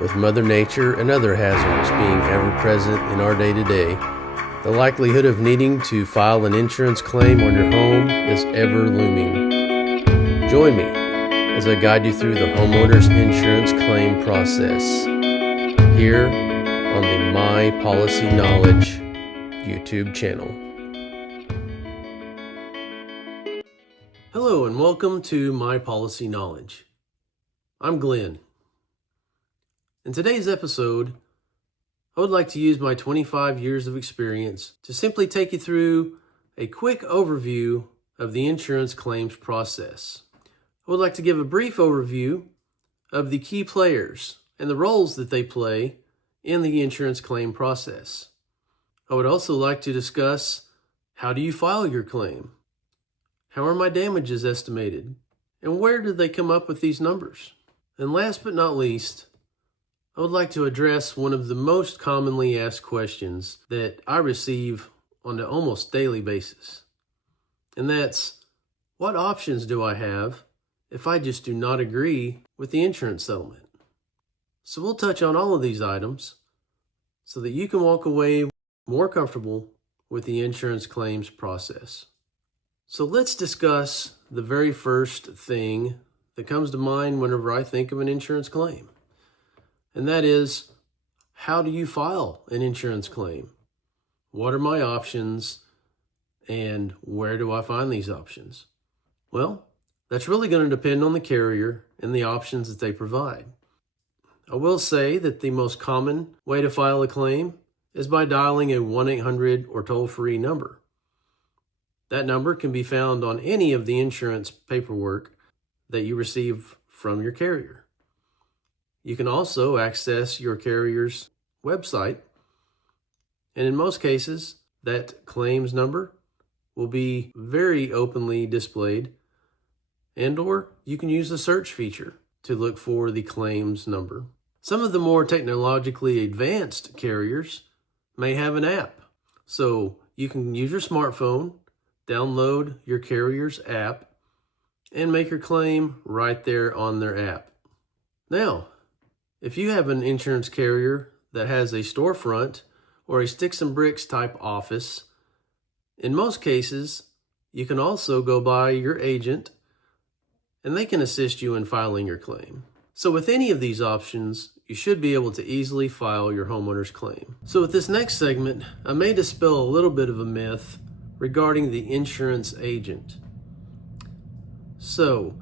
With Mother Nature and other hazards being ever present in our day-to-day, the likelihood of needing to file an insurance claim on your home is ever looming. Join me as I guide you through the homeowner's insurance claim process here on the My Policy Knowledge YouTube channel. Hello and welcome to My Policy Knowledge. I'm Glenn. In today's episode, I would like to use my 25 years of experience to simply take you through a quick overview of the insurance claims process. I would like to give a brief overview of the key players and the roles that they play in the insurance claim process. I would also like to discuss how do you file your claim? How are my damages estimated? And where did they come up with these numbers? And last but not least, I would like to address one of the most commonly asked questions that I receive on an almost daily basis. And that's, what options do I have if I just do not agree with the insurance settlement? So we'll touch on all of these items so that you can walk away more comfortable with the insurance claims process. So let's discuss the very first thing that comes to mind whenever I think of an insurance claim. And that is, how do you file an insurance claim? What are my options? And where do I find these options? Well, that's really going to depend on the carrier and the options that they provide. I will say that the most common way to file a claim is by dialing a 1-800 or toll-free number. That number can be found on any of the insurance paperwork that you receive from your carrier. You can also access your carrier's website, and in most cases, that claims number will be very openly displayed, and/or you can use the search feature to look for the claims number. Some of the more technologically advanced carriers may have an app, so you can use your smartphone, download your carrier's app, and make your claim right there on their app. Now, if you have an insurance carrier that has a storefront or a sticks and bricks type office, in most cases, you can also go by your agent and they can assist you in filing your claim. So with any of these options, you should be able to easily file your homeowner's claim. So with this next segment, I may dispel a little bit of a myth regarding the insurance agent. So,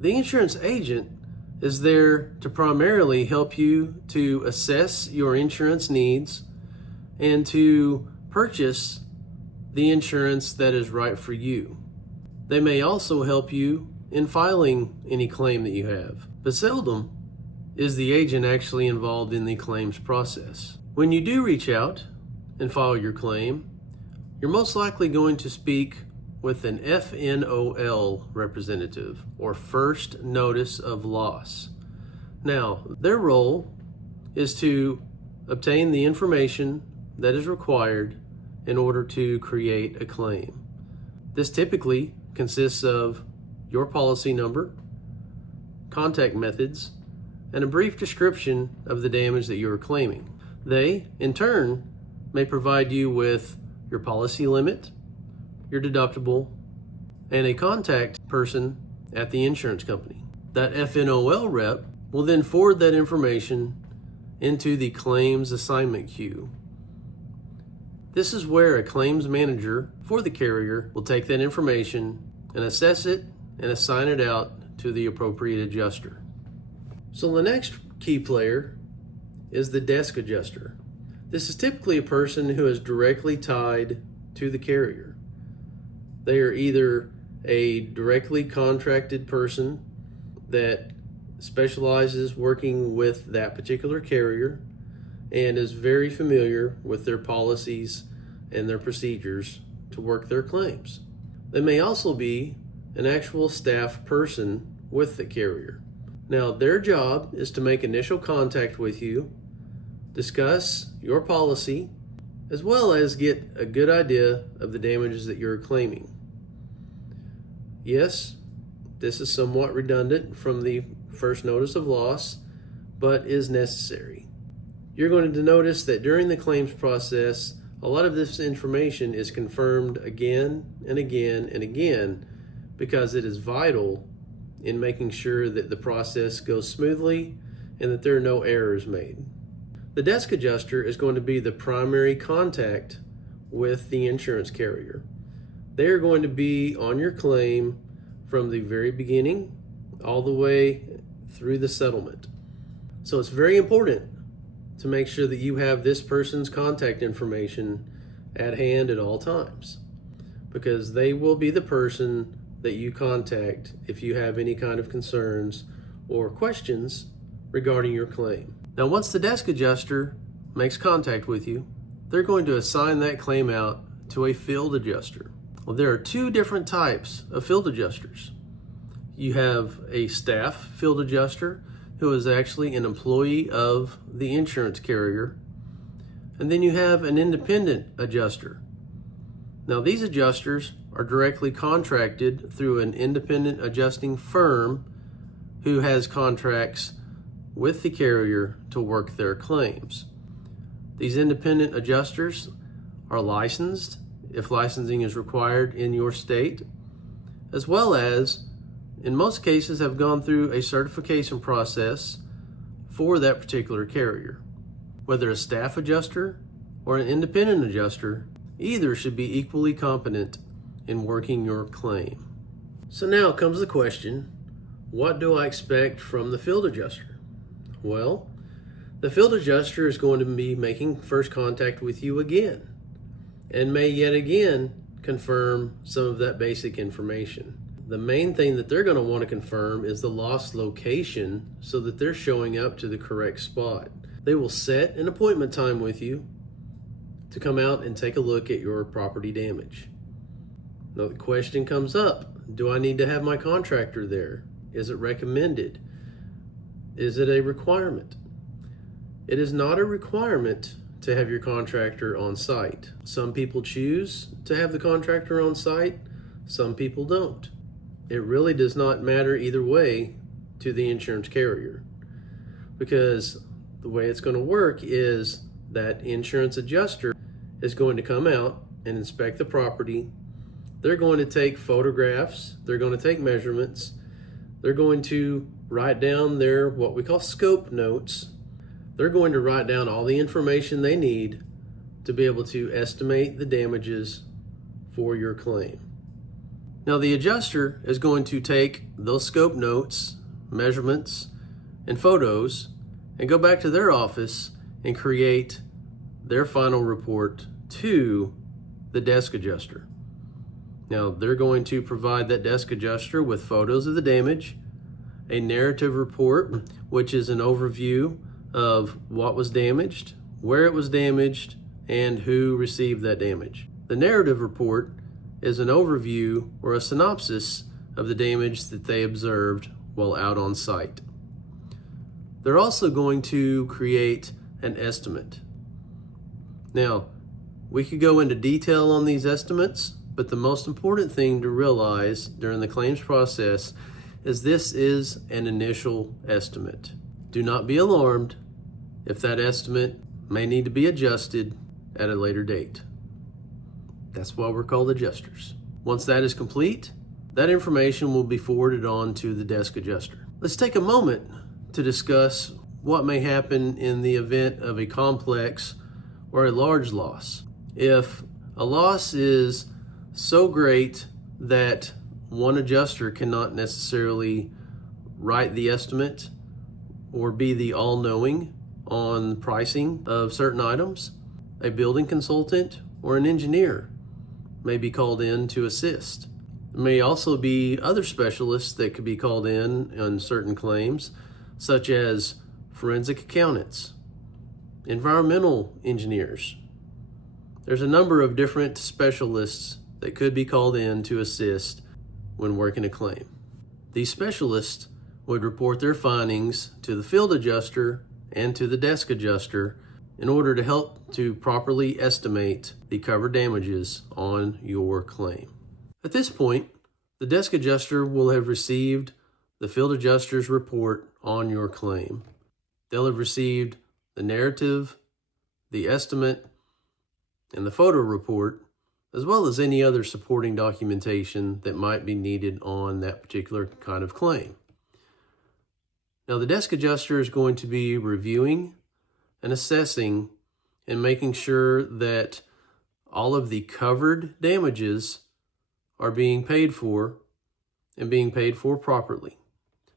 the insurance agent is there to primarily help you to assess your insurance needs and to purchase the insurance that is right for you. They may also help you in filing any claim that you have, but seldom is the agent actually involved in the claims process. When you do reach out and file your claim, you're most likely going to speak with an FNOL representative, or First Notice of Loss. Now, their role is to obtain the information that is required in order to create a claim. This typically consists of your policy number, contact methods, and a brief description of the damage that you are claiming. They, in turn, may provide you with your policy limit, your deductible, and a contact person at the insurance company. That FNOL rep will then forward that information into the claims assignment queue. This is where a claims manager for the carrier will take that information and assess it and assign it out to the appropriate adjuster. So the next key player is the desk adjuster. This is typically a person who is directly tied to the carrier. They are either a directly contracted person that specializes working with that particular carrier and is very familiar with their policies and their procedures to work their claims. They may also be an actual staff person with the carrier. Now, their job is to make initial contact with you, discuss your policy, as well as get a good idea of the damages that you're claiming. Yes, this is somewhat redundant from the first notice of loss, but is necessary. You're going to notice that during the claims process, a lot of this information is confirmed again and again and again because it is vital in making sure that the process goes smoothly and that there are no errors made. The desk adjuster is going to be the primary contact with the insurance carrier. They are going to be on your claim from the very beginning all the way through the settlement. So it's very important to make sure that you have this person's contact information at hand at all times, because they will be the person that you contact if you have any kind of concerns or questions regarding your claim. Now, once the desk adjuster makes contact with you, they're going to assign that claim out to a field adjuster. Well, there are two different types of field adjusters. You have a staff field adjuster who is actually an employee of the insurance carrier, and then you have an independent adjuster. Now, these adjusters are directly contracted through an independent adjusting firm who has contracts with the carrier to work their claims. These independent adjusters are licensed if licensing is required in your state, as well as in most cases have gone through a certification process for that particular carrier. Whether a staff adjuster or an independent adjuster, either should be equally competent in working your claim. So now comes the question, what do I expect from the field adjuster? Well, the field adjuster is going to be making first contact with you again and may yet again confirm some of that basic information. The main thing that they're going to want to confirm is the lost location so that they're showing up to the correct spot. They will set an appointment time with you to come out and take a look at your property damage. Now the question comes up, do I need to have my contractor there? Is it recommended? Is it a requirement? It is not a requirement to have your contractor on site. Some people choose to have the contractor on site, some people don't. It really does not matter either way to the insurance carrier, because the way it's going to work is that insurance adjuster is going to come out and inspect the property. They're going to take photographs, they're going to take measurements, they're going to write down their what we call scope notes. They're going to write down all the information they need to be able to estimate the damages for your claim. Now the adjuster is going to take those scope notes, measurements, and photos and go back to their office and create their final report to the desk adjuster. Now they're going to provide that desk adjuster with photos of the damage, a narrative report, which is an overview of what was damaged, where it was damaged, and who received that damage. The narrative report is an overview or a synopsis of the damage that they observed while out on site. They're also going to create an estimate. Now, we could go into detail on these estimates, but the most important thing to realize during the claims process is this is an initial estimate. Do not be alarmed if that estimate may need to be adjusted at a later date. That's why we're called adjusters. Once that is complete, that information will be forwarded on to the desk adjuster. Let's take a moment to discuss what may happen in the event of a complex or a large loss. If a loss is so great that one adjuster cannot necessarily write the estimate or be the all-knowing on pricing of certain items, a building consultant or an engineer may be called in to assist. There may also be other specialists that could be called in on certain claims, such as forensic accountants, environmental engineers. There's a number of different specialists that could be called in to assist when working a claim. These specialists would report their findings to the field adjuster and to the desk adjuster in order to help to properly estimate the covered damages on your claim. At this point, the desk adjuster will have received the field adjuster's report on your claim. They'll have received the narrative, the estimate, and the photo report, as well as any other supporting documentation that might be needed on that particular kind of claim. Now, the desk adjuster is going to be reviewing and assessing and making sure that all of the covered damages are being paid for and being paid for properly.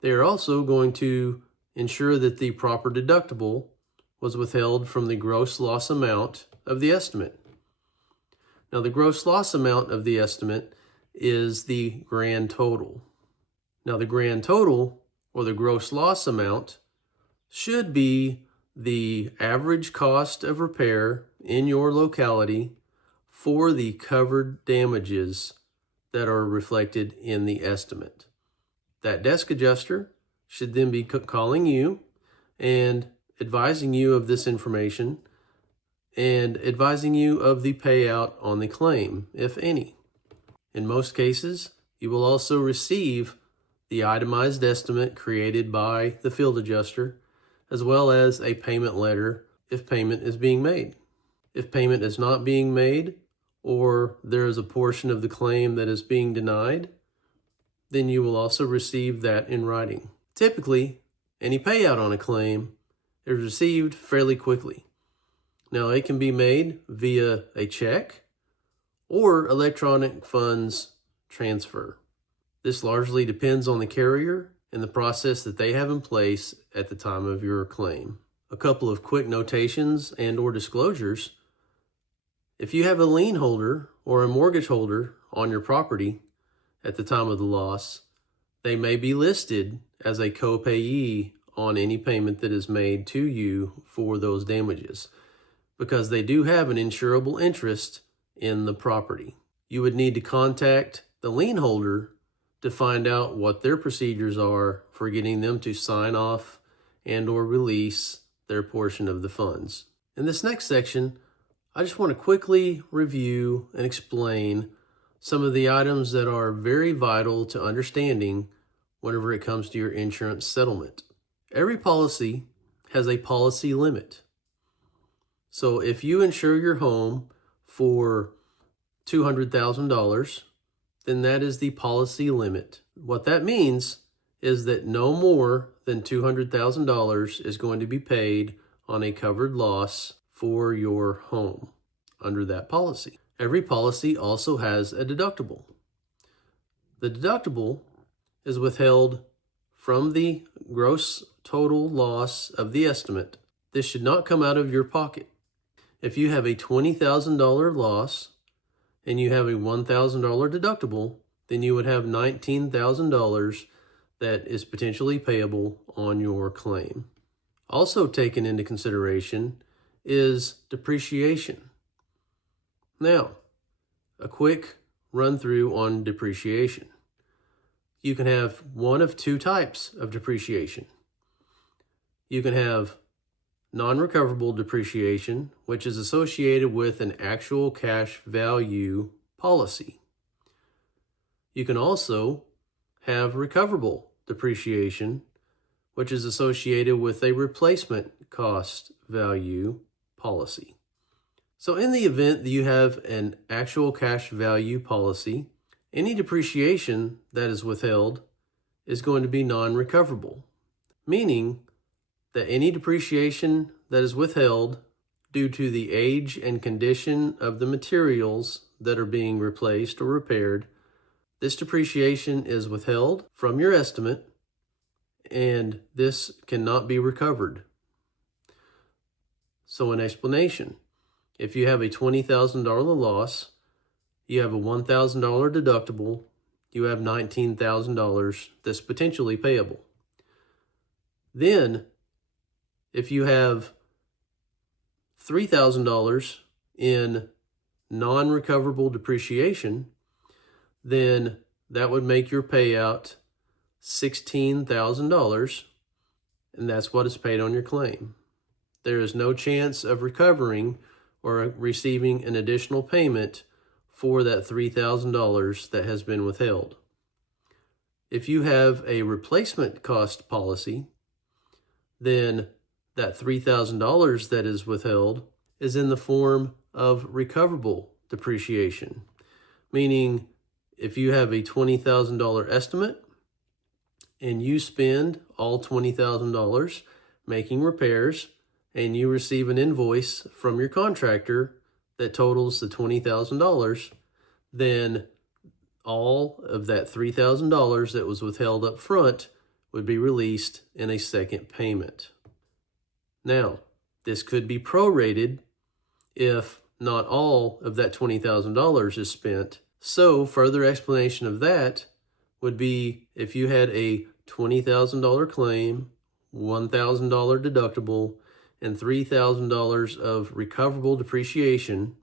They are also going to ensure that the proper deductible was withheld from the gross loss amount of the estimate. Now, the gross loss amount of the estimate is the grand total. Now, the grand total, or the gross loss amount, should be the average cost of repair in your locality for the covered damages that are reflected in the estimate. That desk adjuster should then be calling you and advising you of this information and advising you of the payout on the claim, if any. In most cases, you will also receive the itemized estimate created by the field adjuster, as well as a payment letter if payment is being made. If payment is not being made, or there is a portion of the claim that is being denied, then you will also receive that in writing. Typically, any payout on a claim is received fairly quickly. Now, it can be made via a check or electronic funds transfer. This largely depends on the carrier and the process that they have in place at the time of your claim. A couple of quick notations and or disclosures. If you have a lien holder or a mortgage holder on your property at the time of the loss, they may be listed as a co-payee on any payment that is made to you for those damages, because they do have an insurable interest in the property. You would need to contact the lien holder to find out what their procedures are for getting them to sign off and or release their portion of the funds. In this next section, I just want to quickly review and explain some of the items that are very vital to understanding whenever it comes to your insurance settlement. Every policy has a policy limit. So if you insure your home for $200,000, then that is the policy limit. What that means is that no more than $200,000 is going to be paid on a covered loss for your home under that policy. Every policy also has a deductible. The deductible is withheld from the gross total loss of the estimate. This should not come out of your pocket. If you have a $20,000 loss and you have a $1,000 deductible, then you would have $19,000 that is potentially payable on your claim. Also taken into consideration is depreciation. Now, a quick run through on depreciation. You can have one of two types of depreciation. You can have non-recoverable depreciation, which is associated with an actual cash value policy. You can also have recoverable depreciation, which is associated with a replacement cost value policy. So in the event that you have an actual cash value policy, any depreciation that is withheld is going to be non-recoverable, meaning that any depreciation that is withheld due to the age and condition of the materials that are being replaced or repaired, this depreciation is withheld from your estimate, and this cannot be recovered. So an explanation: if you have a $20,000 loss, you have a $1,000 deductible, you have $19,000 that's potentially payable. Then, if you have $3,000 in non-recoverable depreciation, then that would make your payout $16,000, and that's what is paid on your claim. There is no chance of recovering or receiving an additional payment for that $3,000 that has been withheld. If you have a replacement cost policy, then That $3,000 that is withheld is in the form of recoverable depreciation, meaning if you have a $20,000 estimate and you spend all $20,000 making repairs and you receive an invoice from your contractor that totals the $20,000, then all of that $3,000 that was withheld up front would be released in a second payment. Now, this could be prorated if not all of that $20,000 is spent. So further explanation of that would be if you had a $20,000 claim, $1,000 deductible, and $3,000 of recoverable depreciation,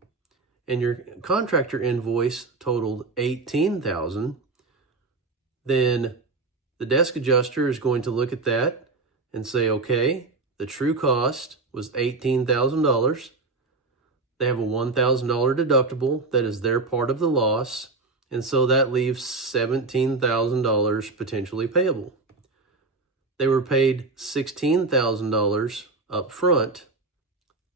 and your contractor invoice totaled $18,000, then the desk adjuster is going to look at that and say, okay, the true cost was $18,000. They have a $1,000 deductible that is their part of the loss, and so that leaves $17,000 potentially payable. They were paid $16,000 up front.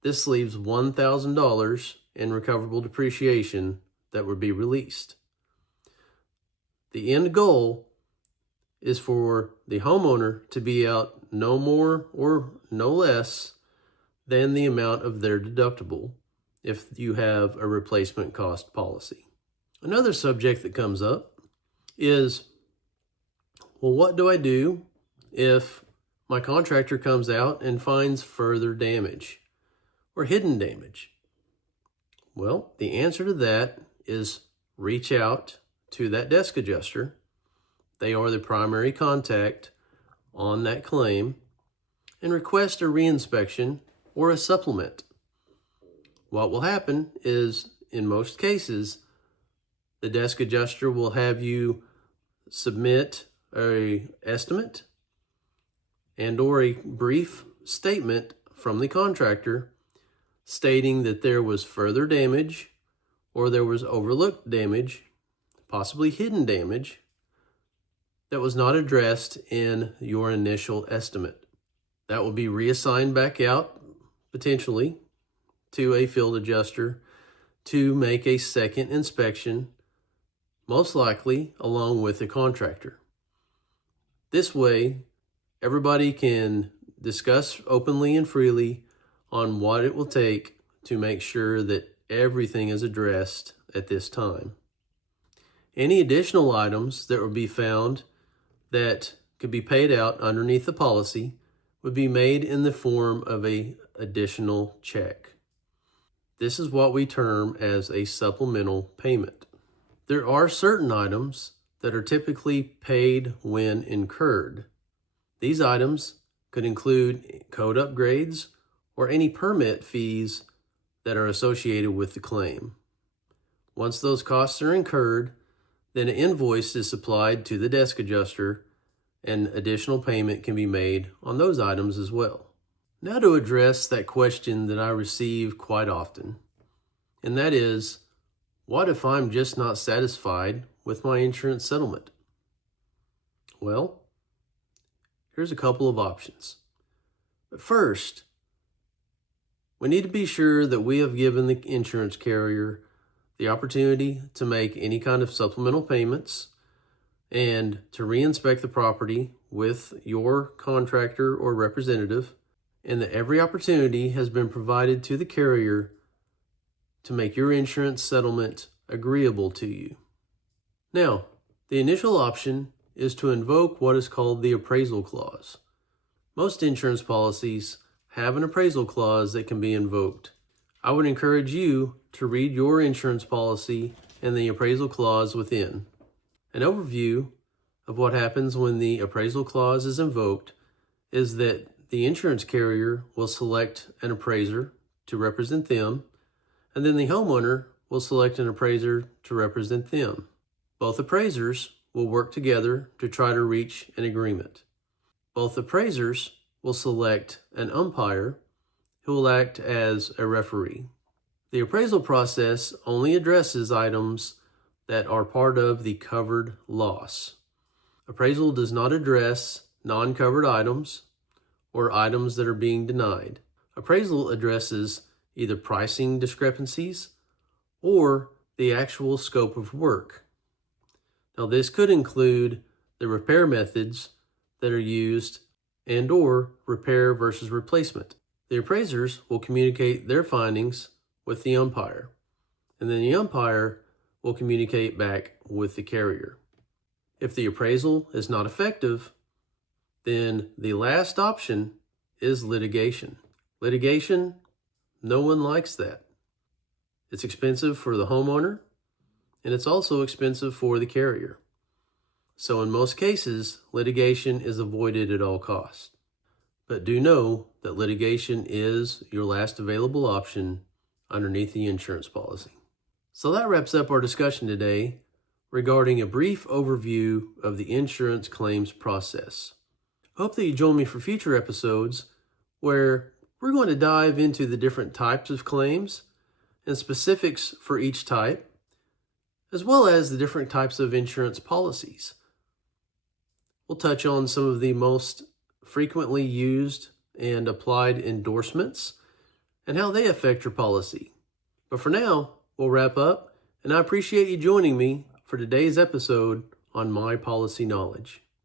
This leaves $1,000 in recoverable depreciation that would be released. The end goal is for the homeowner to be out no more or no less than the amount of their deductible if you have a replacement cost policy. Another subject that comes up is, well, what do I do if my contractor comes out and finds further damage or hidden damage? Well, the answer to that is reach out to that desk adjuster. They are the primary contact on that claim, and request a reinspection or a supplement. What will happen is, in most cases, the desk adjuster will have you submit an estimate and or a brief statement from the contractor stating that there was further damage or there was overlooked damage, possibly hidden damage, that was not addressed in your initial estimate. That will be reassigned back out, potentially, to a field adjuster to make a second inspection, most likely along with the contractor. This way, everybody can discuss openly and freely on what it will take to make sure that everything is addressed at this time. Any additional items that would be found that could be paid out underneath the policy would be made in the form of an additional check. This is what we term as a supplemental payment. There are certain items that are typically paid when incurred. These items could include code upgrades or any permit fees that are associated with the claim. Once those costs are incurred, then an invoice is supplied to the desk adjuster and additional payment can be made on those items as well. Now to address that question that I receive quite often, and that is, what if I'm just not satisfied with my insurance settlement? Well, here's a couple of options. But first, we need to be sure that we have given the insurance carrier the opportunity to make any kind of supplemental payments and to reinspect the property with your contractor or representative, and that every opportunity has been provided to the carrier to make your insurance settlement agreeable to you. Now, the initial option is to invoke what is called the appraisal clause. Most insurance policies have an appraisal clause that can be invoked. I would encourage you to read your insurance policy and the appraisal clause within. An overview of what happens when the appraisal clause is invoked is that the insurance carrier will select an appraiser to represent them, and then the homeowner will select an appraiser to represent them. Both appraisers will work together to try to reach an agreement. Both appraisers will select an umpire who will act as a referee. The appraisal process only addresses items that are part of the covered loss. Appraisal does not address non-covered items or items that are being denied. Appraisal addresses either pricing discrepancies or the actual scope of work. Now, this could include the repair methods that are used and/or repair versus replacement. The appraisers will communicate their findings with the umpire, and then the umpire will communicate back with the carrier. If the appraisal is not effective, then the last option is litigation. Litigation, no one likes that. It's expensive for the homeowner, and it's also expensive for the carrier. So in most cases, litigation is avoided at all costs. But do know that litigation is your last available option underneath the insurance policy. So that wraps up our discussion today regarding a brief overview of the insurance claims process. I hope that you join me for future episodes where we're going to dive into the different types of claims and specifics for each type, as well as the different types of insurance policies. We'll touch on some of the most frequently used and applied endorsements and how they affect your policy. But for now, we'll wrap up, and I appreciate you joining me for today's episode on My Policy Knowledge.